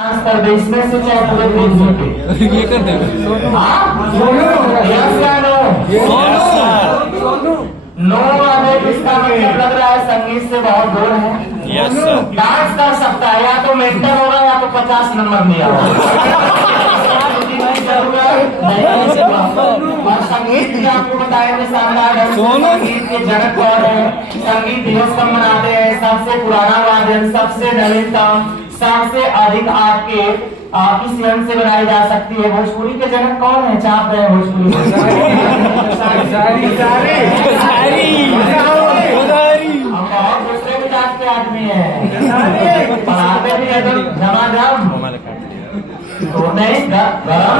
कर दे इसमें से चाहे पूरे पृथ्वी पे ये कर दे। नो हमें इसका मतलब लग रहा है संगीत से बहुत दूर है। Yes sir. डांस कर सकता है, या तो मेंटर होगा या तो 50 नंबर दिया होगा। और संगीत भी आपको बताएंगे शानदार ढंग से। संगीत के जनक कौन है, संगीत दिवस कब मनाते हैं, सबसे पुराना वाद्य, सबसे नवीनतम, सबसे अधिक आपके किस यंत्र से बनाई जा सकती है। भोजपुरी के जनक कौन है, चाप रहे हैं भोजपुरी में। हम बहुत दूसरे भी जात के आदमी है, पढ़ाते भी एकदम झमाझम तो नहीं गरम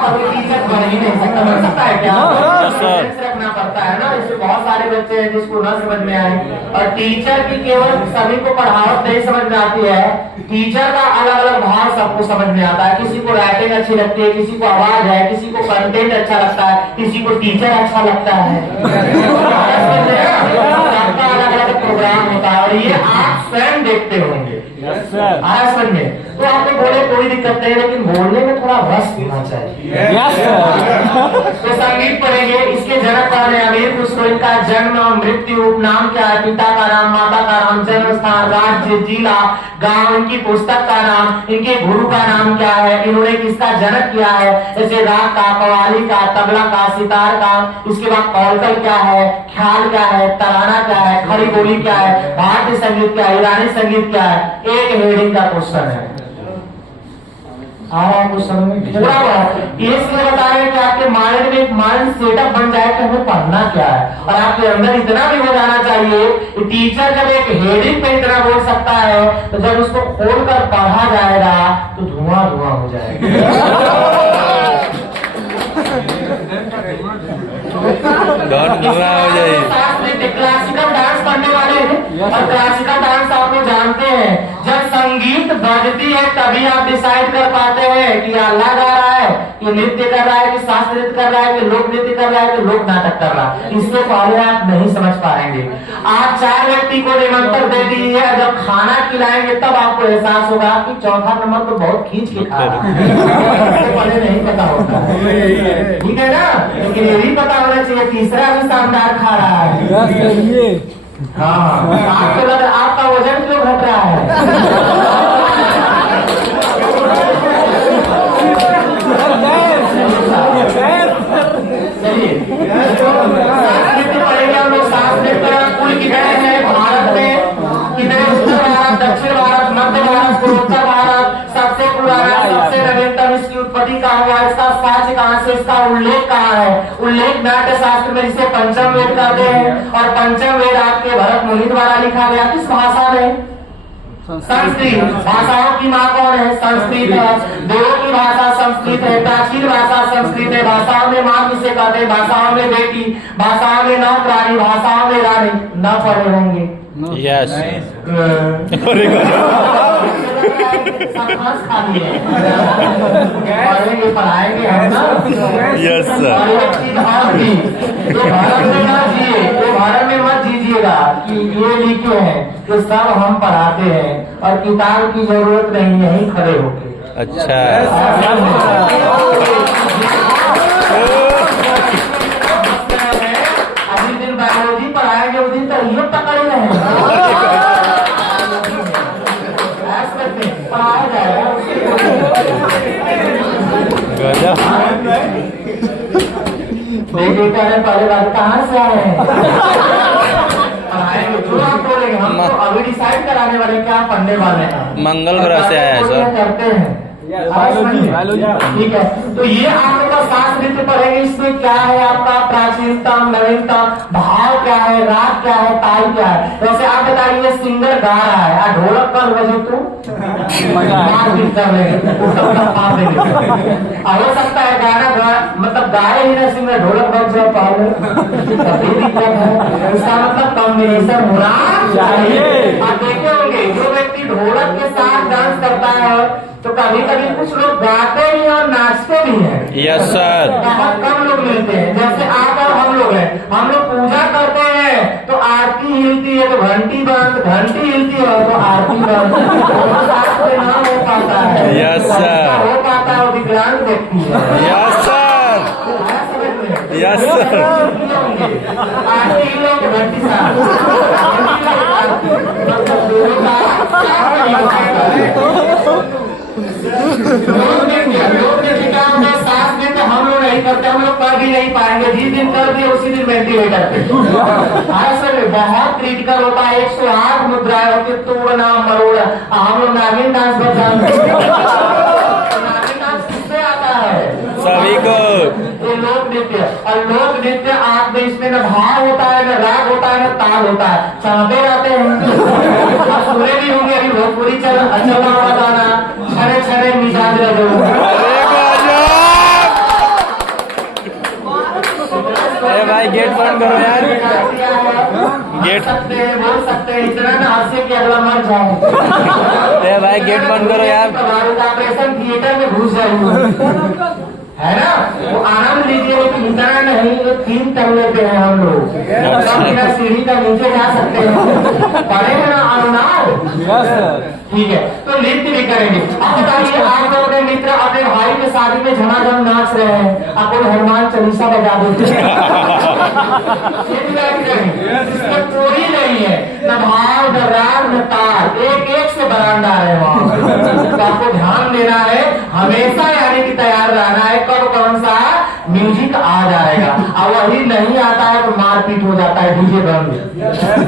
कभी टीचर बन ही नहीं सकता, बन सकता है क्या? रखना पड़ता है ना। इससे बहुत सारे बच्चे हैं जिसको न समझ में आए, और टीचर की केवल सभी को पढ़ावट नहीं समझ में आती है, टीचर का अलग अलग भाव सबको समझ में आता है। किसी को राइटिंग अच्छी लगती है, किसी को आवाज है, किसी को कंटेंट अच्छा लगता है, किसी को टीचर अच्छा लगता है। सबका अलग अलग प्रोग्राम होता है, और ये आप स्वयं देखते होंगे। आया समझ में? तो आपने बोले कोई दिक्कत नहीं, लेकिन बोलने में थोड़ा रस होना चाहिए। तो संगीत पढ़ेंगे। इसके जनक कौन है? अमीर खुसरो। इनका जन्म, मृत्यु, नाम क्या है, पिता का नाम, माता का नाम, जन्म स्थान, राज्य, जिला, गांव, इनकी पुस्तक का नाम, इनके गुरु का नाम क्या है, इन्होंने किसका जनक किया है, जैसे राग का, कव्वाली का, तबला का, सितार का। इसके बाद कौलकल क्या है, ख्याल क्या है, तराना क्या है, खड़ी बोली क्या है, भारतीय संगीत क्या है, ईरानी संगीत क्या है। एक हेडिंग का क्वेश्चन है। कुछ समझ में थोड़ा बहुत ये इसलिए बता रहे हैं कि आपके माइंड में एक माइंड सेटअप बन जाए कि हमें पढ़ना क्या है, और आपके अंदर इतना भी हो जाना चाहिए कि टीचर जब एक हेडिंग पे इतना बोल सकता है, तो जब उसको खोलकर पढ़ा जाएगा तो धुआं धुआं हो जाएगा। क्लासिकल डांस करने वाले हैं, और क्लासिकल डांस आप लोग जानते हैं, जब संगीत बजती है तभी आप डिसाइड कर पाते हैं कि अल्लाह गा रहा है, कि नृत्य कर रहा है, कि शास्त्र नृत्य कर रहा है, कि लोक नृत्य कर रहा है, कि लोक नाटक कर रहा है। इससे पहले आप नहीं समझ पाएंगे। आप 4 व्यक्ति को निमंत्रण दे दीजिए, जब खाना खिलाएंगे तब आपको एहसास होगा कि चौथा नंबर तो बहुत खींच के खा रहा है। पहले नहीं पता होता, ठीक है ना? लेकिन ये भी पता होना चाहिए तीसरा भी शानदार खा रहा है। हाँ, आपको लग रहा आपका वजन क्यों घट रहा है? चलिए पढ़ेंगे हम लोग। सांस लेते कुल कितने हैं भारत में, कितने उत्तर भारत, दक्षिण भारत, मध्य भारत, पूर्वोत्तर भारत, सबसे पुराना, सबसे नवीनतम, इसकी उत्पत्ति कहाँ हुआ, इसका साक्ष्य कहाँ से, इसका उल्लेख कहाँ है। उल्लेख नाट्य शास्त्र में इसे पंचम वेद कहते हैं, और पंचम वेद आपके भरत मुनि द्वारा लिखा गया। किस भाषा में? संस्कृत। भाषाओं की माँ कौन है? संस्कृत है। देवों की भाषा संस्कृत है, प्राचीन भाषा संस्कृत है। भाषाओं में माँ किसे कहते हैं? भाषाओं में बेटी, भाषाओं में नौकरानी, भाषाओं में रानी। न पढ़े होंगे। यस। पढ़ाएंगे हम ना। Yes sir. तो भारत में मत जिए, तो भारत में मत जीजिएगा कि ये लिखे हैं, तो सब हम पढ़ाते हैं, और किताब की जरूरत नहीं है, यहीं खड़े होके। अच्छा। अभी दिन बायोलॉजी पढ़ाएंगे, उस दिन तो ये पकड़े रहे पढ़ाया जाएगा। पहले बात कहाँ से आए हैं? जो आप बोलेंगे हम तो अभी डिसाइड कराने वाले क्या पढ़ने वाले हैं। मंगल ग्रह से आया है सर। करते हैं ठीक है। तो ये आप लोग का शास्त्र नृत्य पढ़ेंगे। इसमें क्या है आपका प्राचीनतम, नवीनतम, भाव क्या है, राग क्या है, ताल क्या है। वैसे आप बताइए, सिंगर गा रहा है, ढोलक पर बजे तो हो सकता है गाना मतलब गाए ही ना सिंगर, ढोलक बज जाए पहले, तभी दिक्कत है। इसका मतलब कॉम्बिनेशन होना चाहिए। आप देखे होंगे जो व्यक्ति ढोलक के साथ डांस करता है तो कभी कभी कुछ लोग गाते भी और नाचते भी हैं। Yes sir. बहुत कम लोग मिलते हैं। जैसे आप और हम लोग हैं, हम लोग पूजा करते हैं तो आरती हिलती है तो घंटी बंद, घंटी हिलती है तो आरती बंद। Yes, sir. जिसका हो पाता है वो विकलांग व्यक्ति है। यस सर, आया समझ में? Yes sir. आज 3 लोग घंटी साहब मतलब दोनों का लोग ने क्या होता है, सांस में तो हम लोग नहीं करते, हम लोग कर भी नहीं पाएंगे। जिस दिन कर दिए उसी दिन वेंटिलेटर पे। सर बहुत क्रिटिकल होता है। 108 मुद्राएं होती, तोड़ना मरोड़ा। हम लोग नागिन डांस पर जानते हैं। नागिन डांस किससे आता है? सभी को। ये लोक नृत्य, और लोक नृत्य आप में इसमें न भाव होता है, न राग होता है, न ताल होता है, चलते रहते हैं। आप सुने भी होंगे अभी भोजपुरी चल रहा गाना, छड़े छड़े मिजाज रहो। अरे भाई गेट बंद करो यार। गेट सकते हैं, बोल सकते हैं, इतना ना हास्य कि अगला मर जाए। अरे भाई गेट बंद करो यार। ऑपरेशन थिएटर में घुस जाएंगे, है ना? वो आनंद लीजिए, लेकिन इतना नहीं। ये 3 तल्ले पे है हम लोग, बिना सीढ़ी का नीचे जा सकते हैं। पढ़ेंगे ना अनुनाद? ठीक है, तो नृत्य भी करेंगे। अब बताइए, आप लोग अपने मित्र अपने भाई के शादी में झमाझम नाच रहे हैं, आप लोग हनुमान चालीसा बजा देते हैं। इसमें कोई नहीं है, न भाव, न राग, न ताल, एक एक से बरामदा है वहाँ। तो आपको ध्यान देना है, हमेशा यानी कि तैयार रहना है, कब कौन सा म्यूजिक आ जाएगा। और वही नहीं आता है तो मारपीट हो जाता है, डीजे बंद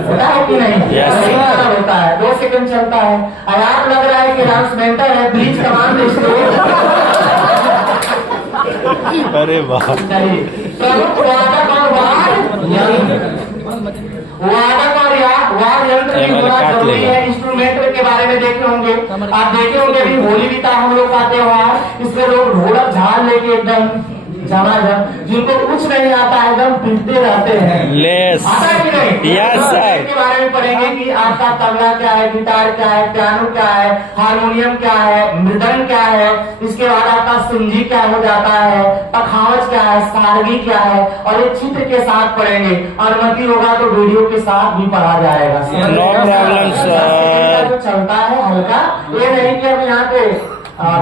होता है कि नहीं? Yes, होता है, 2 सेकंड चलता है। और आप लग रहा है कि अनाउंसमेंटर है, ब्रिज कमान अरे वाह। चलिए, प्रमुख वादक और वादक और वाद यंत्र भी होना जरूरी है। इंस्ट्रूमेंट के बारे में देखे होंगे, आप देखे होंगे अभी होली भी था हम लोग का त्योहार। इसमें लोग ढोलक झाल लेके एकदम झमाझम, जिनको कुछ नहीं आता है एकदम पीटते रहते हैं। लेस आता है कि नहीं? Yes sir. इसके बारे में पढ़ेंगे कि आपका तबला क्या है, गिटार क्या है, पियानो क्या है, हारमोनियम क्या है, मृदंग क्या है। इसके बाद आपका सिंजी क्या हो जाता है, पखावज क्या है, सारगी क्या है, और ये चित्र के साथ पढ़ेंगे। अनुमति होगा तो वीडियो के साथ भी पढ़ा जाएगा। No problem sir. जो चलता है हल्का, ये नहीं कि अब यहाँ पे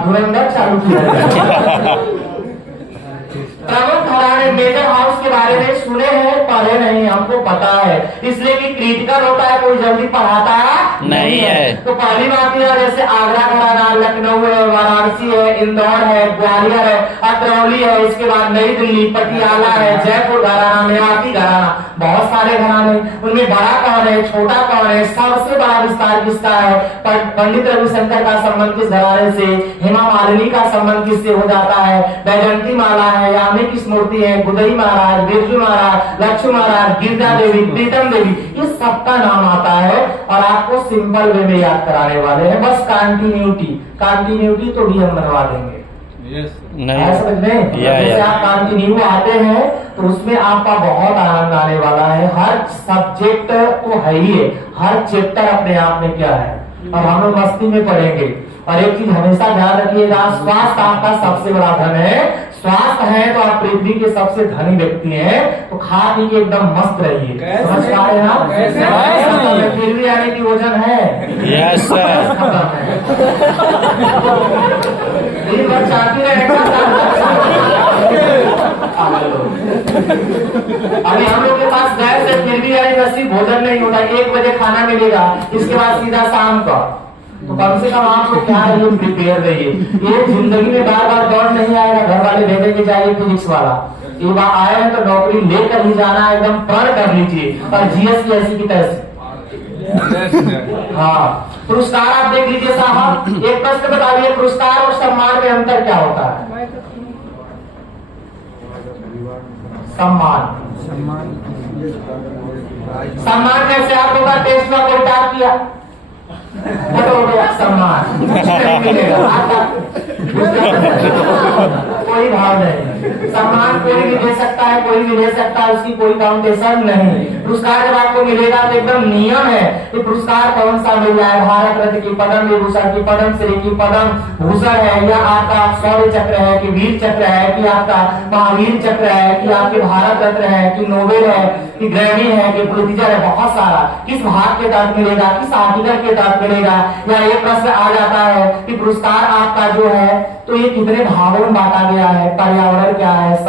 धुरंधर चालू किया। प्रमुख घराने मेजर हाउस के बारे में सुने हैं, पढ़े नहीं, हमको पता है, इसलिए कि क्रिटिकल होता है, कोई जल्दी पढ़ाता नहीं है। तो पहली बात यह, जैसे आगरा घराना, लखनऊ है, वाराणसी है, इंदौर है, ग्वालियर है, अतरौली है, इसके बाद नई दिल्ली, पटियाला है, जयपुर घराना, मेवाती घराना, बहुत सारे घराने। उनमें बड़ा कौन है, छोटा कौन है, सबसे बड़ा विस्तार किसका है? पंडित रविशंकर का संबंध किस घराने से, हेमा मालिनी का संबंध किससे हो जाता है, वैजयंती माला है, यामिनी स्मृति है, बुदई महाराज, बिरजू महाराज, लक्ष्मी महाराज, गिरजा देवी, प्रीतम देवी, ये सबका नाम आता है। और आपको सिंपल वे में याद कराने वाले हैं, बस कंटिन्यूटी तो भी हम बनवा देंगे। नहीं समझ में? जैसे आप कंटिन्यू आते हैं तो उसमें आपका बहुत आनंद आने वाला है। हर सब्जेक्ट तो है ही है, हर चैप्टर अपने आप में क्या है, और हम लोग मस्ती में पढ़ेंगे। और एक चीज हमेशा ध्यान रखिएगा, स्वास्थ्य आपका सबसे बड़ा धन है। स्वास्थ्य है तो आप पृथ्वी के सबसे धनी व्यक्ति हैं, तो खा पी के एकदम मस्त रहिए। समझ पा रहे हैं आप? फिर भी आने की वजन है। Yes sir. चाहती रहेगा। अभी हम लोग के पास गैस है, फिर भी यानी नसीब भोजन नहीं होता। 1 बजे खाना मिलेगा, इसके बाद सीधा शाम का। तो कम से कम आपको क्या है, ये प्रिपेयर रहिए। ये जिंदगी में बार बार दौड़ नहीं आएगा, घर वाले भेजे के जाइए फिजिक्स वाला। एक बार आए हैं तो नौकरी लेकर ही जाना, एकदम प्रण कर लीजिए। और जीएस की ऐसी की तैसी। हाँ, पुरस्कार आप देख लीजिए साहब। एक प्रश्न बताइए, पुरस्कार और सम्मान में अंतर क्या होता है? सम्मान कैसे आप लोग का टेस्ट में कोई टाप किया, सम्मान कुछ नहीं मिलेगा, कोई भाव नहीं। सम्मान कोई भी दे सकता है, कोई भी ले सकता है, उसकी कोई काउंटेशन नहीं। पुरस्कार जब आपको मिलेगा तो एकदम नियम है कि पुरस्कार कौन सा मिल रहा है, भारत रत्न की, पद्म विभूषण की, पद्म श्री की, पद्म भूषण है, या आपका शौर्य चक्र है, कि वीर चक्र है, कि आपका महावीर चक्र है, कि आपके भारत रत्न है, कि नोबेल है, कि ग्रैमी है, कि पुलित्जर है, बहुत सारा। किस भाग के तहत मिलेगा, किस आर्टिकल के तहत मिलेगा, या ये प्रश्न आ जाता है कि पुरस्कार आपका जो है तो ये कितने भागों में बांटा गया है, पर्यावरण क्या